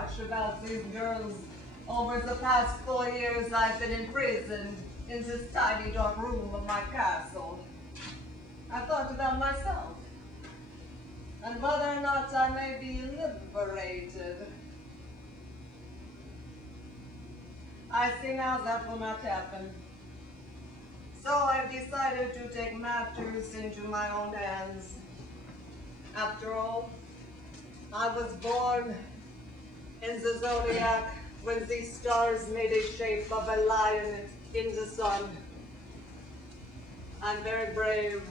much about these girls over the past 4 years I've been imprisoned in this tiny dark room of my castle. I thought about myself and whether or not I may be liberated. I see now that will not happen. So I've decided to take matters into my own hands. After all, I was born in the zodiac when these stars made a shape of a lion in the sun. I'm very brave,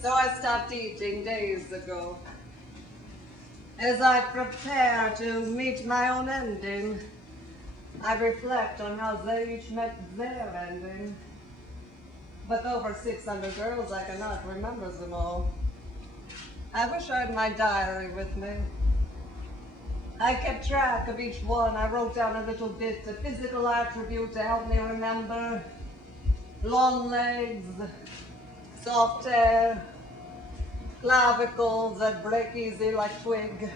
so I stopped eating days ago. As I prepare to meet my own ending, I reflect on how they each met their ending. With over 600 girls, I cannot remember them all. I wish I had my diary with me. I kept track of each one. I wrote down a little bit, a physical attribute to help me remember. Long legs, soft hair, clavicles that break easy like twig.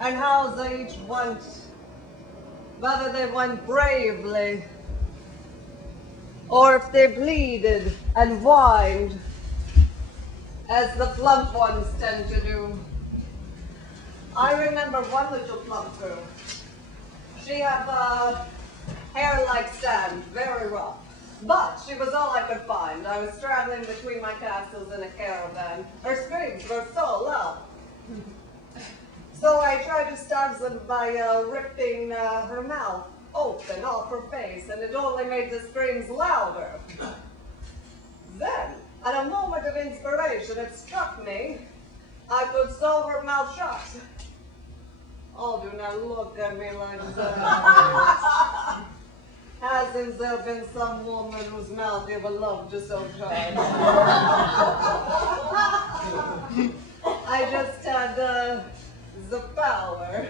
And how they each went, whether they went bravely, or if they bleated and whined, as the plump ones tend to do. I remember one little plump girl. She had hair like sand, very rough. But she was all I could find. I was traveling between my castles in a caravan. Her screams were so loud. So I tried to stop them by ripping her mouth open off her face, and it only made the screams louder. Then, at a moment of inspiration, it struck me I could sew her mouth shut. Oh, do not look at me like that. Hasn't there been some woman whose mouth you would love to sew shut? I just had the power,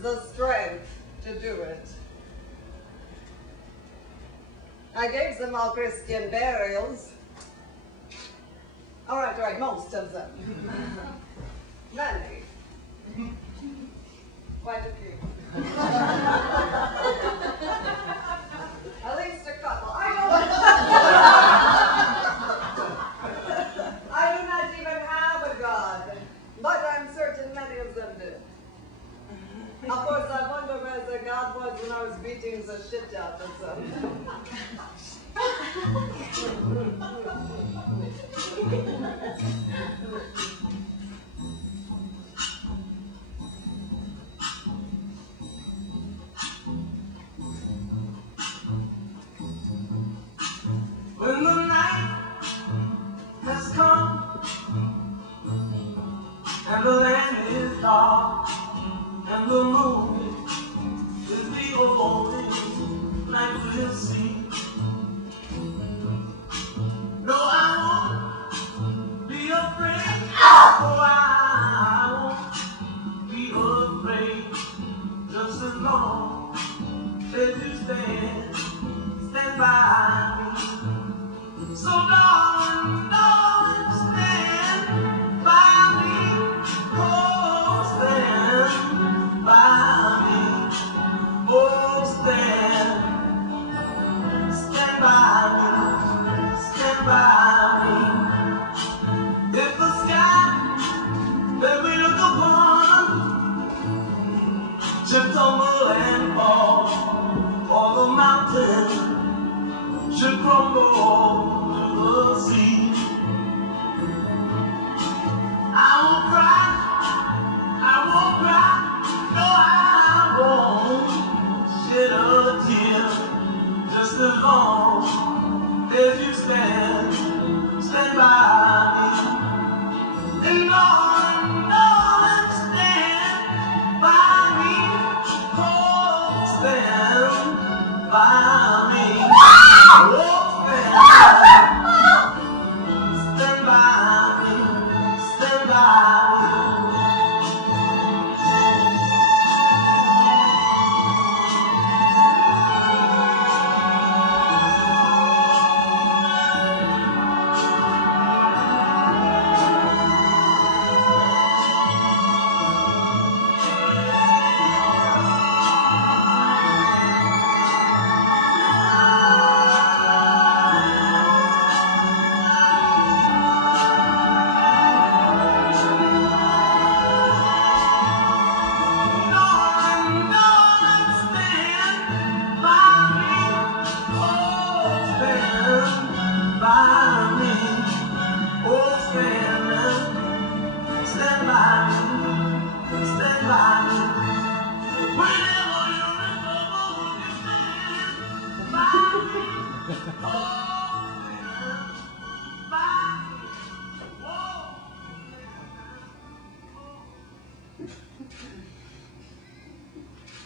the strength to do it. I gave them all Christian burials. All right, most of them. Many. Quite a few. At least a couple. I do not even have a God, but I'm certain many of them do. Of course, I wonder where the God was when I was beating the shit out of them. When the night has come and the land is dark and the moon is the only light we'll see. No, I won't be afraid. Oh, I won't be afraid. Just as long as you stand by me. So darling, stand by me. Oh, stand by me. Oh, stand by me. Stand by me. If the sky that we look upon should tumble and fall, or the mountain should crumble to the sea, I won't cry, no, I won't shed a tear, just as long as you stand by me. And darling, stand by me, oh, stand by me, oh, stand.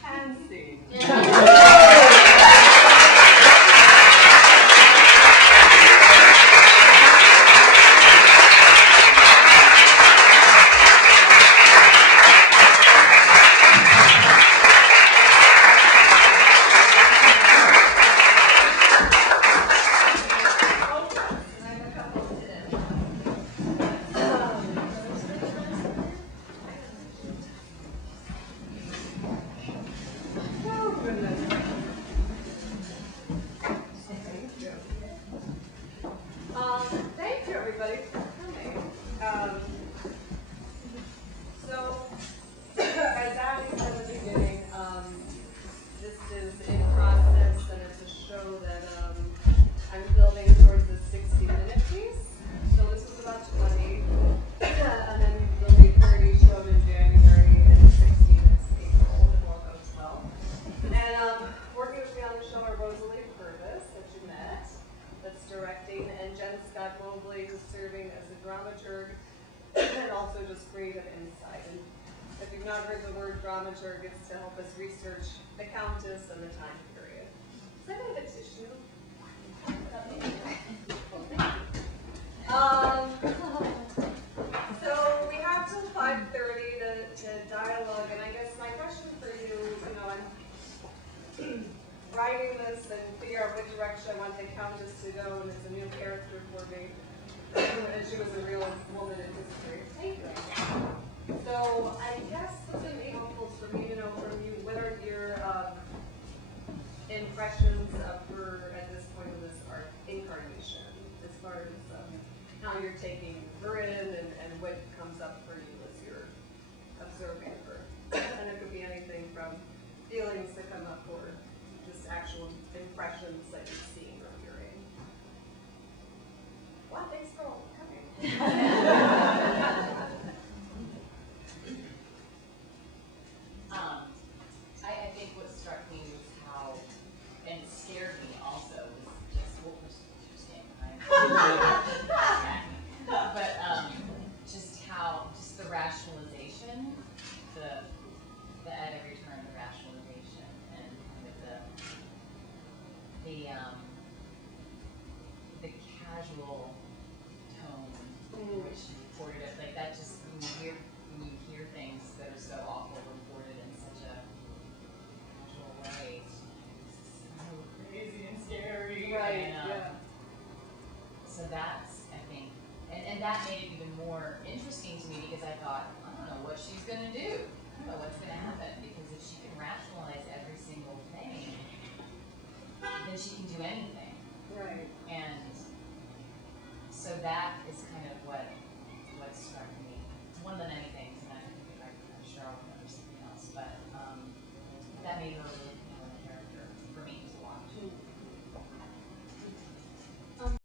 And scene. Thank you, everybody, for coming. So, as Abby said at the beginning, this is in process, and it's a show that I'm building towards the 60-minute piece. So this was about 20, and then there'll be 30 shown in January, and 60 minutes in April, if all goes well. And working with me on the show are Rosalie Purvis, that you met, that's directing, and Jen Scott Mobley, who's serving as a dramaturg, and also just creative insight. And if you've not heard the word dramaturg, it's to help us research the Countess and the time period. Does that have a tissue? So we have till 5:30 to dialogue, and I guess my question for you, I'm writing this and figure out which direction I want the Countess to go, and it's a new character for me. And she was a real woman in history. Thank you. So I guess what's going to be helpful for me to know from you, what are your impressions of her at this point in this art incarnation, as far as how you're taking her in and what comes up for you as you're observing her. And it could be anything from feelings to come up or just actual impressions that you've seen or hearing. Well, thanks for coming. I think what struck me was how, and scared me also, was just what was interesting. But just how, just the rationalization, the at every turn, the rationalization, and kind of the casual tone in which she reported it, like that just, when you hear things that are so awful reported in such a casual way, it's so crazy and scary. Right, And, yeah. So that's, I think, and that made it even more interesting to me because I thought, I don't know what she's going to do. I don't know what's going to happen, because if she can rationalize every single thing, then she can do anything. Right. And so that is kind of what